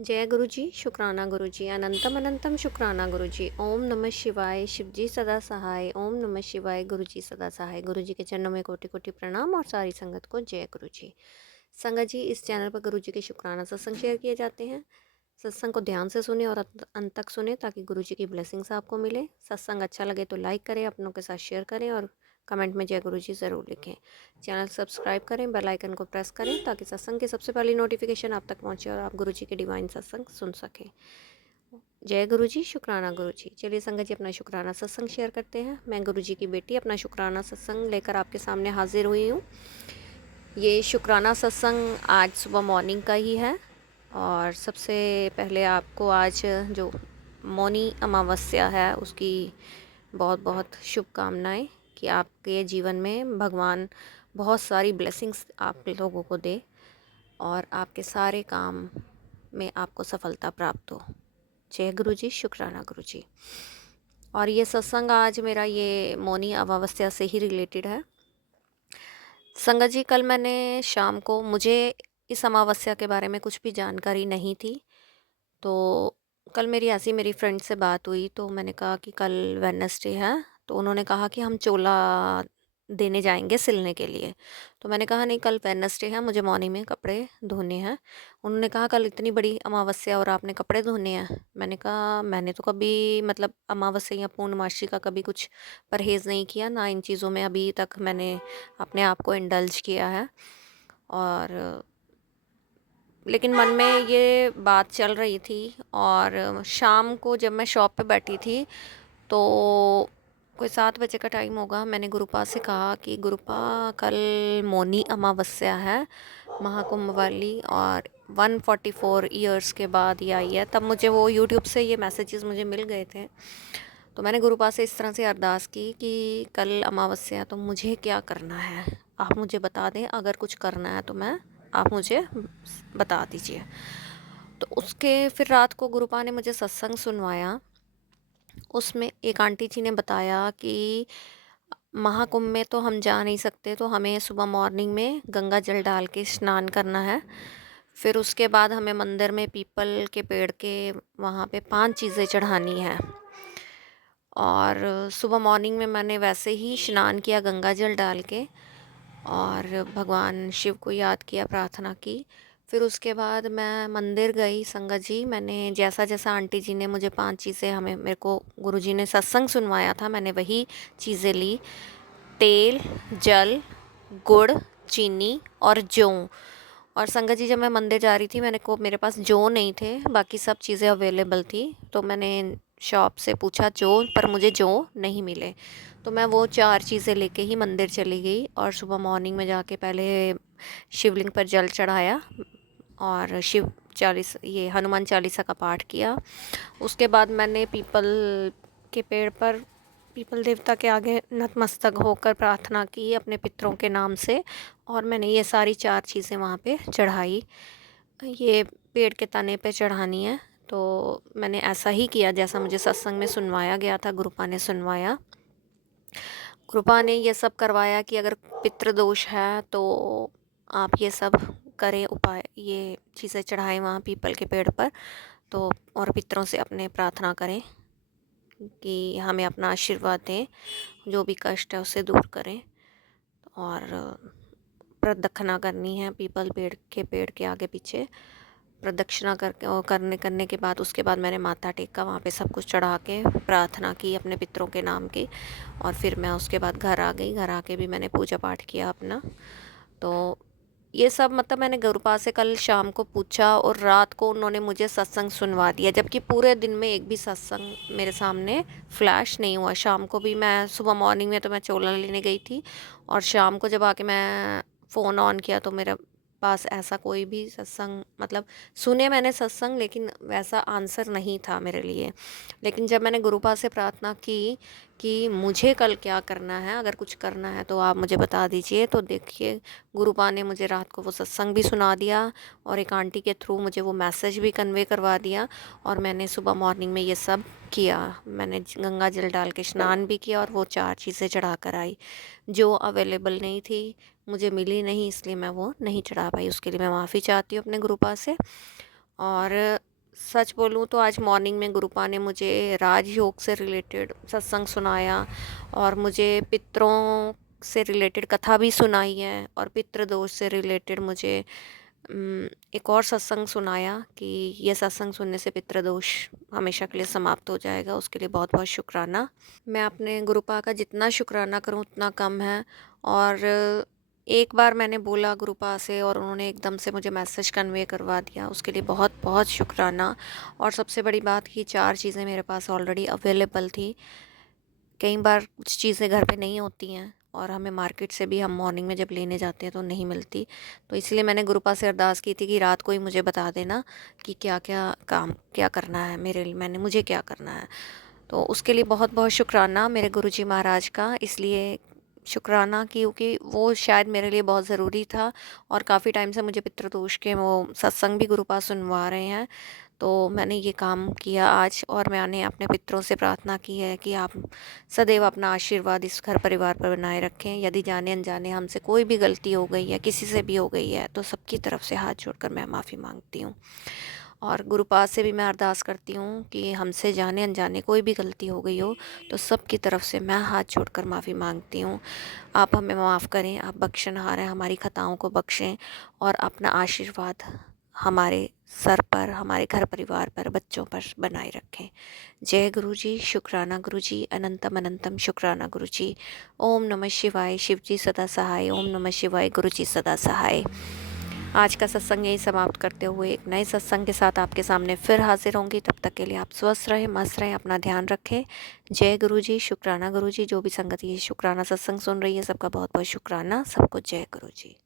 जय गुरु जी, शुक्राना गुरु जी, अनंतम अनंतम शुक्राना गुरु जी। ओम नमः शिवाय, शिव जी सदा सहाय। ओम नमः शिवाय, गुरु जी सदा सहाय। गुरु जी के चरणों में कोटि कोटि प्रणाम और सारी संगत को जय गुरु जी। संगत जी, इस चैनल पर गुरु जी के शुक्राना सत्संग शेयर किए जाते हैं। सत्संग को ध्यान से सुने और अंत तक सुने ताकि गुरु जी की ब्लेसिंग्स आपको मिले। सत्संग अच्छा लगे तो लाइक करें, अपनों के साथ शेयर करें और कमेंट में जय गुरु जी ज़रूर लिखें। चैनल सब्सक्राइब करें, बेल आइकन को प्रेस करें ताकि सत्संग की सबसे पहली नोटिफिकेशन आप तक पहुंचे और आप गुरु जी के डिवाइन सत्संग सुन सकें। जय गुरु जी, शुक्राना गुरु जी। चलिए संगत जी, अपना शुक्राना सत्संग शेयर करते हैं। मैं गुरु जी की बेटी अपना शुक्राना सत्संग लेकर आपके सामने हाजिर हुई हूँ। ये शुक्राना सत्संग आज सुबह मॉर्निंग का ही है और सबसे पहले आपको आज जो मौनी अमावस्या है उसकी बहुत बहुत शुभकामनाएं कि आपके जीवन में भगवान बहुत सारी ब्लेसिंग्स आप लोगों को दे और आपके सारे काम में आपको सफलता प्राप्त हो। जय गुरु जी, शुक्राना गुरु जी। और ये सत्संग आज मेरा ये मौनी अमावस्या से ही रिलेटेड है। संगत जी, कल मैंने शाम को, मुझे इस अमावस्या के बारे में कुछ भी जानकारी नहीं थी, तो कल मेरी फ्रेंड से बात हुई तो मैंने कहा कि कल वेडनेसडे है, तो उन्होंने कहा कि हम चोला देने जाएंगे सिलने के लिए। तो मैंने कहा नहीं, कल वेडनेसडे है, मुझे मॉर्निंग में कपड़े धोने हैं। उन्होंने कहा कल इतनी बड़ी अमावस्या और आपने कपड़े धोने हैं। मैंने कहा मैंने तो कभी मतलब अमावस्या या पूर्णमासी का कभी कुछ परहेज़ नहीं किया, ना इन चीज़ों में अभी तक मैंने अपने आप को इंडल्ज किया है। और लेकिन मन में ये बात चल रही थी और शाम को जब मैं शॉप पे बैठी थी तो कोई 7 बजे का टाइम होगा, मैंने गुरुपा से कहा कि गुरुपा कल मौनी अमावस्या है महाकुंभ वाली और 144 ईयर्स के बाद ये आई है। तब मुझे वो यूट्यूब से ये मैसेजेस मुझे मिल गए थे, तो मैंने गुरुपा से इस तरह से अरदास की कि कल अमावस्या तो मुझे क्या करना है, आप मुझे बता दें, अगर कुछ करना है तो आप मुझे बता दीजिए। तो उसके फिर रात को गुरुपा ने मुझे सत्संग सुनवाया। उसमें एक आंटी जी ने बताया कि महाकुंभ में तो हम जा नहीं सकते, तो हमें सुबह मॉर्निंग में गंगा जल डाल के स्नान करना है। फिर उसके बाद हमें मंदिर में पीपल के पेड़ के वहाँ पे 5 चीज़ें चढ़ानी है। और सुबह मॉर्निंग में मैंने वैसे ही स्नान किया गंगा जल डाल के और भगवान शिव को याद किया, प्रार्थना की। फिर उसके बाद मैं मंदिर गई। संगत जी, मैंने जैसा जैसा आंटी जी ने मुझे 5 चीज़ें, हमें मेरे को गुरुजी ने सत्संग सुनवाया था, मैंने वही चीज़ें ली। तेल, जल, गुड़, चीनी और जौ। और संगत जी, जब मैं मंदिर जा रही थी मेरे पास जौ नहीं थे, बाकी सब चीज़ें अवेलेबल थी। तो मैंने शॉप से पूछा जौ, पर मुझे जौ नहीं मिले। तो मैं वो 4 चीज़ें लेके ही मंदिर चली गई और सुबह मॉर्निंग में जाके पहले शिवलिंग पर जल चढ़ाया और शिव चालीस ये हनुमान चालीसा का पाठ किया। उसके बाद मैंने पीपल के पेड़ पर पीपल देवता के आगे नतमस्तक होकर प्रार्थना की अपने पितरों के नाम से, और मैंने ये सारी 4 चीज़ें वहाँ पे चढ़ाई। ये पेड़ के तने पे चढ़ानी है। तो मैंने ऐसा ही किया जैसा मुझे सत्संग में सुनवाया गया था, गुरुपा ने सुनवाया। कृपा ने ये सब करवाया कि अगर पितृदोष है तो आप ये सब करें उपाय, ये चीज़ें चढ़ाएं वहाँ पीपल के पेड़ पर, तो और पितरों से अपने प्रार्थना करें कि हमें अपना आशीर्वाद दें, जो भी कष्ट है उसे दूर करें। और प्रदक्षिणा करनी है पीपल पेड़ के आगे पीछे प्रदक्षिणा करके, और करने के बाद उसके बाद मैंने माथा टेका, वहाँ पे सब कुछ चढ़ा के प्रार्थना की अपने पितरों के नाम की। और फिर मैं उसके बाद घर आ गई। घर आके भी मैंने पूजा पाठ किया अपना। तो ये सब मतलब मैंने गुरुपा से कल शाम को पूछा और रात को उन्होंने मुझे सत्संग सुनवा दिया, जबकि पूरे दिन में एक भी सत्संग मेरे सामने फ्लैश नहीं हुआ। शाम को भी मैं सुबह मॉर्निंग में तो मैं चोला लेने गई थी और शाम को जब आके मैं फ़ोन ऑन किया तो मेरे पास ऐसा कोई भी सत्संग, मतलब सुने मैंने सत्संग लेकिन वैसा आंसर नहीं था मेरे लिए। लेकिन जब मैंने गुरुपा से प्रार्थना की कि मुझे कल क्या करना है, अगर कुछ करना है तो आप मुझे बता दीजिए, तो देखिए गुरुपा ने मुझे रात को वो सत्संग भी सुना दिया और एक आंटी के थ्रू मुझे वो मैसेज भी कन्वे करवा दिया। और मैंने सुबह मॉर्निंग में ये सब किया। मैंने गंगा जल डाल के स्नान भी किया और वो 4 चीज़ें चढ़ा कर आई जो अवेलेबल नहीं थी, मुझे मिली नहीं, इसलिए मैं वो नहीं चढ़ा पाई। उसके लिए मैं माफ़ी चाहती हूँ अपने गुरुपा से। और सच बोलूँ तो आज मॉर्निंग में गुरुपा ने मुझे राजयोग से रिलेटेड सत्संग सुनाया और मुझे पितरों से रिलेटेड कथा भी सुनाई है और पितृदोष से रिलेटेड मुझे एक और सत्संग सुनाया कि ये सत्संग सुनने से पितृदोष हमेशा के लिए समाप्त हो जाएगा। उसके लिए बहुत बहुत शुक्राना। मैं अपने गुरुपा का जितना शुक्राना करूँ उतना कम है। और एक बार मैंने बोला गुरुपा से और उन्होंने एकदम से मुझे मैसेज कन्वे करवा दिया, उसके लिए बहुत बहुत शुक्राना। और सबसे बड़ी बात कि 4 चीज़ें मेरे पास ऑलरेडी अवेलेबल थी। कई बार कुछ चीज़ें घर पे नहीं होती हैं और हमें मार्केट से भी हम मॉर्निंग में जब लेने जाते हैं तो नहीं मिलती, तो इसलिए मैंने गुरुपा से अरदास की थी कि रात को ही मुझे बता देना कि क्या क्या काम क्या करना है मेरे लिए, मुझे क्या करना है। तो उसके लिए बहुत बहुत शुक्राना मेरे गुरुजी महाराज का। इसलिए शुक्राना क्योंकि वो शायद मेरे लिए बहुत ज़रूरी था और काफ़ी टाइम से मुझे पितृदोष के वो सत्संग भी गुरुपा सुनवा रहे हैं। तो मैंने ये काम किया आज और मैंने अपने पितरों से प्रार्थना की है कि आप सदैव अपना आशीर्वाद इस घर परिवार पर बनाए रखें। यदि जाने अनजाने हमसे कोई भी गलती हो गई है, किसी से भी हो गई है, तो सबकी तरफ से हाथ जोड़कर मैं माफ़ी मांगती हूँ। और गुरुपाद से भी मैं अरदास करती हूँ कि हमसे जाने अनजाने कोई भी गलती हो गई हो तो सबकी तरफ से मैं हाथ जोड़कर माफ़ी मांगती हूँ। आप हमें माफ़ करें, आप बख्शनहार हैं, हमारी खताओं को बख्शें और अपना आशीर्वाद हमारे सर पर, हमारे घर परिवार पर, बच्चों पर बनाए रखें। जय गुरु जी, शुक्राना गुरु जी, अनंतम अनंतम शुक्राना गुरु जी। ओम नमः शिवाय, शिव जी सदा सहाय। ओम नमः शिवाय, गुरु जी सदा सहाय। आज का सत्संग यही समाप्त करते हुए एक नए सत्संग के साथ आपके सामने फिर हाजिर होंगी। तब तक के लिए आप स्वस्थ रहें, मस्त रहें, अपना ध्यान रखें। जय गुरु जी, शुक्राना गुरु जी। जो भी संगत ये शुक्राना सत्संग सुन रही है सबका बहुत बहुत शुक्राना। सबको जय गुरु जी।